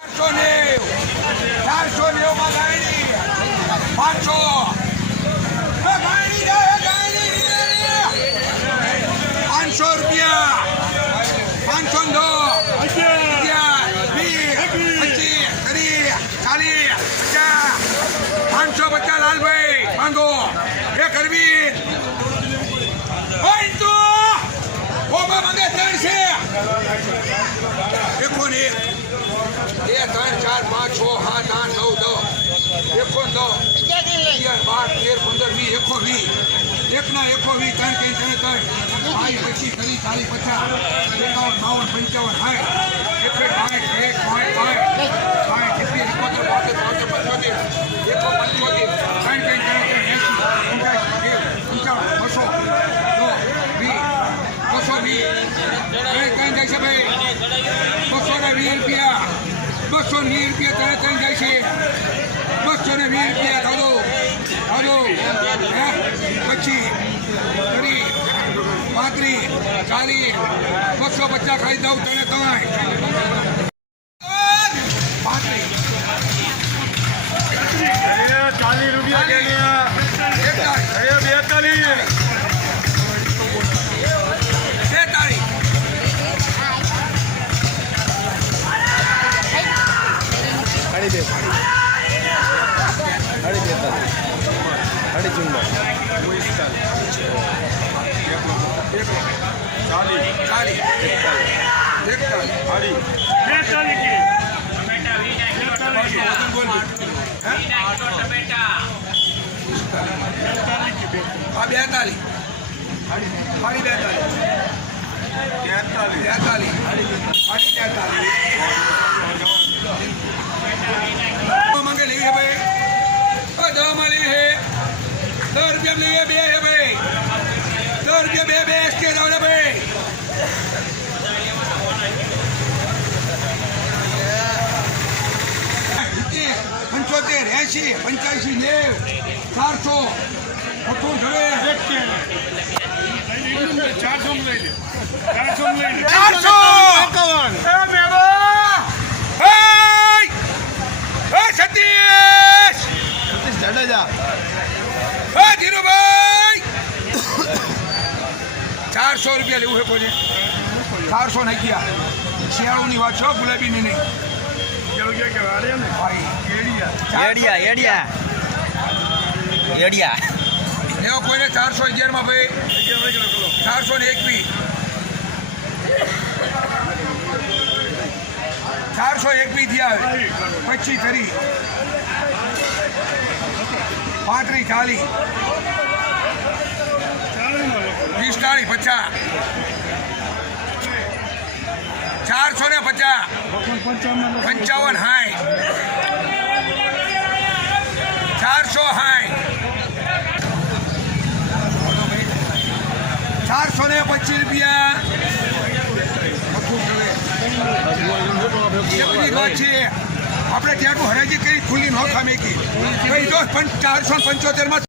ચારસો નેવ ચારસો નેવમાં ગાયની પાંચસો. પાંચસો રૂપિયા પાંચસો દો પચીસ પચાસ લાલભાઈ માંગો એ કરવી ઓમાં એકો ને એક બે ત્રણ ચાર પાંચ છ સાત આઠ નવ દસ એકો ને દસ અગિયાર બાર તેર પંદર વીસ એકો વીસ એકના એકો વીસ ત્રણ ત્રણ ત્રણ ત્રણ બાવીસ પચીસ ચાલીસ પચાસ એકાવન, બાવન, પંચાવન, સાઠ એકસઠ બાવીસ એક પાંચ પાંચ સાઠ સિત્તેર એકોતેર બોતેર ચોતેર પંચોતેર એકો પંચોતેર ત્રણ ત્રણ ત્રણ ત્રણ એંસી પંચ્યાસી નેવું પંચાવન બસો દો વીસ બસો વીસ ત્રણ ત્રણ જાય છે ભાઈ બસો ને વીસ રૂપિયા બસો ને વીસ રૂપિયા ત્રણ ત્રણ જાય છે. બસો ને વીસ રૂપિયા દાદો દાદો પછી ત્રીસ પાંત્રીસ ચાલીસ બસો પચાસ ખાઈ દઉં તને ત્રણ પાંત્રીસ. ચાલીસ રૂપિયા બેતાલીસ. એકતાલીસ સાડી વજન બોલજો બેતાલીસ બેતાલીસ તેતાલીસ તેતાલીસ સાડી તેતાલીસ માંગે લેવી હે ભાઈ ઓ દવા માં લેવી હે દસ રૂપિયા લેવી હે બે હે ભાઈ દસ રૂપિયા બે બે એસટી દાવ ભાઈ પંચોતેર એસી પંચ્યાસી નેવ ચારસો અઠું જોડે ચારસો ચારસો ચારસો સતીશ જાડેજા ચારસો રૂપિયા લેવું છે ચારસો ચારસો નાખ્યા શિયાળુની વાત છો ગુલાબીની નહીં. ને? એવો કોઈને ચારસો અગિયારમાં ભાઈ અગિયાર. ચારસો ને એક પી ચારસો એક બી થયા પચીસ ત્રીસ પાંત્રીસ ચાલીસ પિસ્તાળીસ પચાસ. ચારસો ને પચાસ. પંચાવન હાઈ ચારસો હાઈ ચારસો ને પચીસ રૂપિયા. આપણે ત્યાંનું હરાજી કરી, ખુલ્લી મેકી. ભાઈ જો ચારસો પંચોતેરમાં